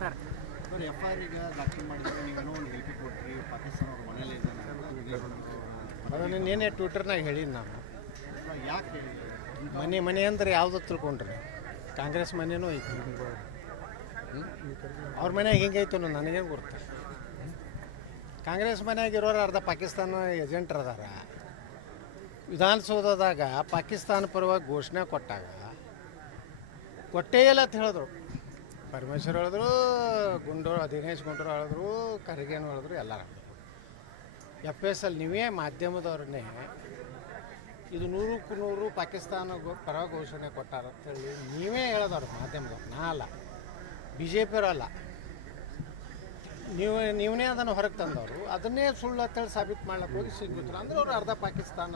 Sir FIR ಈಗ ದಾಖಲು ಮಾಡಿದ್ರೆ ನೀವೇನೋ ಒಂದು ಹೇಳಿಕೆ ಕೊಟ್ರಿ, ಪಾಕಿಸ್ತಾನ ಅವ್ರ ಮನೇಲಿ ಅದನ್ನು ನಿನ್ನೆ ಟ್ವಿಟರ್ನಾಗ ಹೇಳೀನಿ ನಾನು. ಯಾಕೆ ಮನೆ ಅಂದ್ರೆ ಯಾವ್ದು ತಿಳ್ಕೊಂಡ್ರಿ? ಕಾಂಗ್ರೆಸ್ ಮನೆಯೂ ಐತಿ, ಅವ್ರ ಮನ್ಯಾಗ ಹಿಂಗೈತು ಅನ್ನೋ ನನಗೇನು ಗೊತ್ತ. ಕಾಂಗ್ರೆಸ್ ಮನ್ಯಾಗಿರೋರು ಅರ್ಧ ಪಾಕಿಸ್ತಾನ ಏಜೆಂಟ್ರು ಅದಾರ. ವಿಧಾನಸೌಧದಾಗ ಪಾಕಿಸ್ತಾನ ಪರವಾಗಿ ಘೋಷಣೆ ಕೊಟ್ಟಾಗ ಕೊಟ್ಟೇ ಇಲ್ಲ ಅಂತ ಹೇಳಿದ್ರು. ಪರಮೇಶ್ವರ್ ಹೇಳಿದ್ರು, ದಿನೇಶ್ ಗುಂಡೂರು ಹೇಳಿದ್ರು, ಖರ್ಗೆನೂ ಹೇಳಿದ್ರು, ಎಲ್ಲರೂ. FSL ನೀವೇ ಮಾಧ್ಯಮದವ್ರನ್ನೇ ಇದು 100ಕ್ಕೆ 100 ಪಾಕಿಸ್ತಾನ ಪರ ಘೋಷಣೆ ಕೊಟ್ಟಾರ ಅಂತೇಳಿ ನೀವೇ ಹೇಳಿದವ್ರು ಮಾಧ್ಯಮದವ್ರು, ನಾ ಅಲ್ಲ, BJP ಅಲ್ಲ. ನೀವೇ ಅದನ್ನು ಹೊರಗೆ ತಂದವರು. ಅದನ್ನೇ ಸುಳ್ಳು ಅಂತೇಳಿ ಸಾಬೀತು ಮಾಡ್ಲಿಕ್ಕೆ ಹೋಗಿ ಸಿಗ್ಬಿಟ್ರು. ಅಂದ್ರೆ ಅವ್ರು ಅರ್ಧ ಪಾಕಿಸ್ತಾನ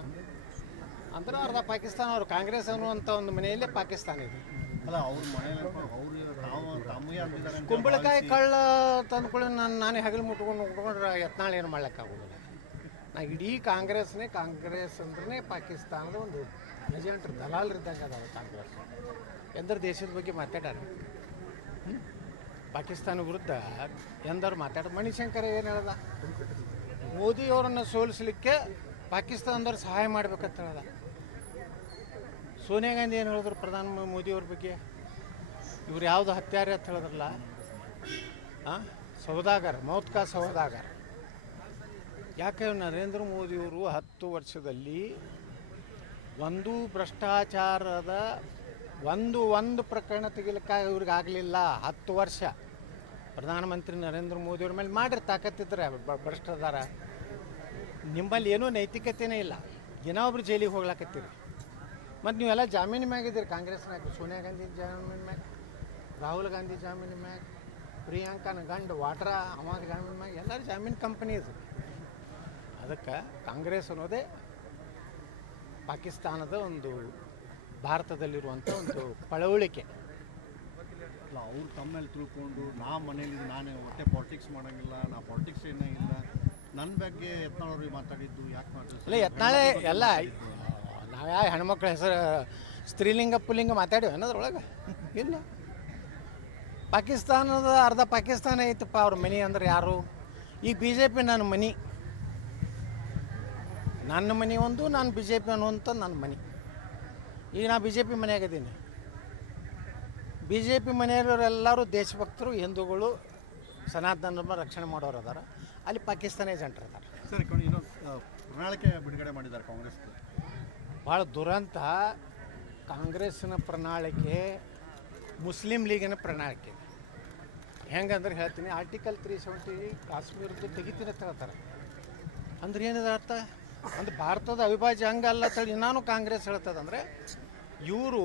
ಅಂದ್ರೆ ಅರ್ಧ ಪಾಕಿಸ್ತಾನ. ಅವರು ಕಾಂಗ್ರೆಸ್ ಅನ್ನುವಂಥ ಒಂದು ಮನೆಯಲ್ಲೇ ಪಾಕಿಸ್ತಾನ ಇದೆ. ಅಲ್ಲ, ಅವ್ರ ಮನೇಲಿ ಕುಂಬಳಕಾಯಿ ಕಳ್ಳ ತಂದ್ಕೊಳ್ಳಿ ನಾನೇ ಹಗಲು ಮುಟ್ಕೊಂಡ್ರೆ ಯತ್ನಾಳ್ ಏನು ಮಾಡ್ಲಿಕ್ಕಾಗೋದಿಲ್ಲ. ನಾ ಇಡೀ ಕಾಂಗ್ರೆಸ್ ಅಂದ್ರೆ ಪಾಕಿಸ್ತಾನದ ಒಂದು ಏಜೆಂಟ್ರು, ದಲಾಲರಿದ್ದಂಗೆ ಅದಾವೆ ಕಾಂಗ್ರೆಸ್. ಎಂದ್ರೆ ದೇಶದ ಬಗ್ಗೆ ಮಾತಾಡ್ಯಾರ, ಪಾಕಿಸ್ತಾನ ವಿರುದ್ಧ ಎಂದರು ಮಾತಾಡ. ಮಣಿಶಂಕರ ಏನು ಹೇಳ್ದ? ಮೋದಿಯವರನ್ನು ಸೋಲಿಸಲಿಕ್ಕೆ ಪಾಕಿಸ್ತಾನದವ್ರು ಸಹಾಯ ಮಾಡ್ಬೇಕಂತ ಹೇಳ್ದ. ಸೋನಿಯಾ ಗಾಂಧಿ ಏನು ಹೇಳಿದ್ರು ಪ್ರಧಾನ ಮೋದಿಯವ್ರ ಬಗ್ಗೆ? ಇವ್ರು ಯಾವುದು ಹತ್ಯಾರೆ ಅಂತ ಹೇಳಿದ್ರಲ್ಲ, ಸೌದಾಗರ್, ಮೌತ್ ಕಾ ಸೌದಾಗರ್. ಯಾಕೆ ನರೇಂದ್ರ ಮೋದಿಯವರು 10 ವರ್ಷದಲ್ಲಿ ಒಂದು ಭ್ರಷ್ಟಾಚಾರದ ಒಂದು ಪ್ರಕರಣ ತೆಗಿಲಿಕ್ಕೆ ಇವ್ರಿಗೆ ಆಗಲಿಲ್ಲ. 10 ವರ್ಷ ಪ್ರಧಾನಮಂತ್ರಿ ನರೇಂದ್ರ ಮೋದಿಯವ್ರ ಮೇಲೆ ಮಾಡಿರಿ, ತಾಕತ್ತಿದ್ರೆ ಭ್ರಷ್ಟದಾರ. ನಿಮ್ಮಲ್ಲಿ ಏನೂ ನೈತಿಕತೆಯೇ ಇಲ್ಲ, ಏನೋ ಒಬ್ರು ಜೈಲಿಗೆ ಹೋಗ್ಲಾಕತ್ತೀರಿ. ಮತ್ತು ನೀವೆಲ್ಲ ಜಾಮೀನು ಮ್ಯಾಗಿದ್ದೀರಿ ಕಾಂಗ್ರೆಸ್ನಾಗ. ಸೋನಿಯಾ ಗಾಂಧಿ ಜಾಮೀನು ಮ್ಯಾಗ, ರಾಹುಲ್ ಗಾಂಧಿ ಜಾಮೀನು ಮ್ಯಾಗ, ಪ್ರಿಯಾಂಕನ ಗಂಡು ವಾಡ್ರಾ ಅವಾಗ ಜಾಮೀನು ಮ್ಯಾಗ, ಎಲ್ಲರೂ ಜಾಮೀನು ಕಂಪನಿ ಇದು. ಅದಕ್ಕೆ ಕಾಂಗ್ರೆಸ್ ಅನ್ನೋದೇ ಪಾಕಿಸ್ತಾನದ ಒಂದು ಭಾರತದಲ್ಲಿರುವಂಥ ಒಂದು ಪಳವಳಿಕೆ. ಅಲ್ಲ, ಅವ್ರು ತಮ್ಮೇಲೆ ತಿಳ್ಕೊಂಡು ಮನೇಲಿ ನಾನು ಒಟ್ಟೆ ಪಾಲಿಟಿಕ್ಸ್ ಮಾಡೋಂಗಿಲ್ಲ, ನಾ ಪಾಲಿಟಿಕ್ಸ್ ಏನೂ ಇಲ್ಲ, ನನ್ನ ಬಗ್ಗೆ ಯತ್ನಾಳವ್ರಿಗೆ ಮಾತಾಡಿದ್ದು ಯಾಕೆ ಮಾತಾಡಿದ್ರು? ಇಲ್ಲ, ಯತ್ನಾಳೆ ಎಲ್ಲ ನಾವು ಯಾವ ಹೆಣ್ಮಕ್ಳ ಹೆಸರು ಸ್ತ್ರೀಲಿಂಗ ಪುಲ್ಲಿಂಗ ಮಾತಾಡಿವಿ ಅನ್ನೋದ್ರೊಳಗೆ ಇಲ್ಲ. ಪಾಕಿಸ್ತಾನದ ಅರ್ಧ ಪಾಕಿಸ್ತಾನ ಐತಪ್ಪ ಅವ್ರ ಮನೆ. ಅಂದ್ರೆ ಯಾರು? ಈಗ BJP ನನ್ನ ಮನೆ ಒಂದು, ನಾನು BJP ಅನ್ನುವಂಥ ನನ್ನ ಮನೆ. ಈಗ ನಾ BJP ಮನೆಯಾಗಿದ್ದೀನಿ. BJP ಮನೆಯವರೆಲ್ಲರೂ ದೇಶಭಕ್ತರು, ಹಿಂದೂಗಳು, ಸನಾತನ ಧರ್ಮ ರಕ್ಷಣೆ ಮಾಡೋರು ಅದಾರ. ಅಲ್ಲಿ ಪಾಕಿಸ್ತಾನ ಏಜೆಂಟ್ರು ಅದಾರ. ಸರಿ, ಇನ್ನೊಂದು ಪ್ರಣಾಳಿಕೆ ಬಿಡುಗಡೆ ಮಾಡಿದ್ದಾರೆ ಕಾಂಗ್ರೆಸ್. ಭಾಳ ದುರಂತ. ಕಾಂಗ್ರೆಸ್ಸಿನ ಪ್ರಣಾಳಿಕೆ ಮುಸ್ಲಿಂ ಲೀಗಿನ ಪ್ರಣಾಳಿಕೆ. ಹೆಂಗಂದ್ರೆ ಹೇಳ್ತೀನಿ, ಆರ್ಟಿಕಲ್ 370 ಕಾಶ್ಮೀರದ್ದು ತೆಗಿತೀನಿ ಅಂತ ಹೇಳ್ತಾರೆ. ಅಂದ್ರೆ ಏನಿದೆ ಅರ್ಥ? ಅಂದ್ರೆ ಭಾರತದ ಅವಿಭಾಜ್ಯ ಹಂಗಲ್ಲ ತಳಿ ನಾನು ಕಾಂಗ್ರೆಸ್ ಹೇಳ್ತದಂದರೆ ಇವರು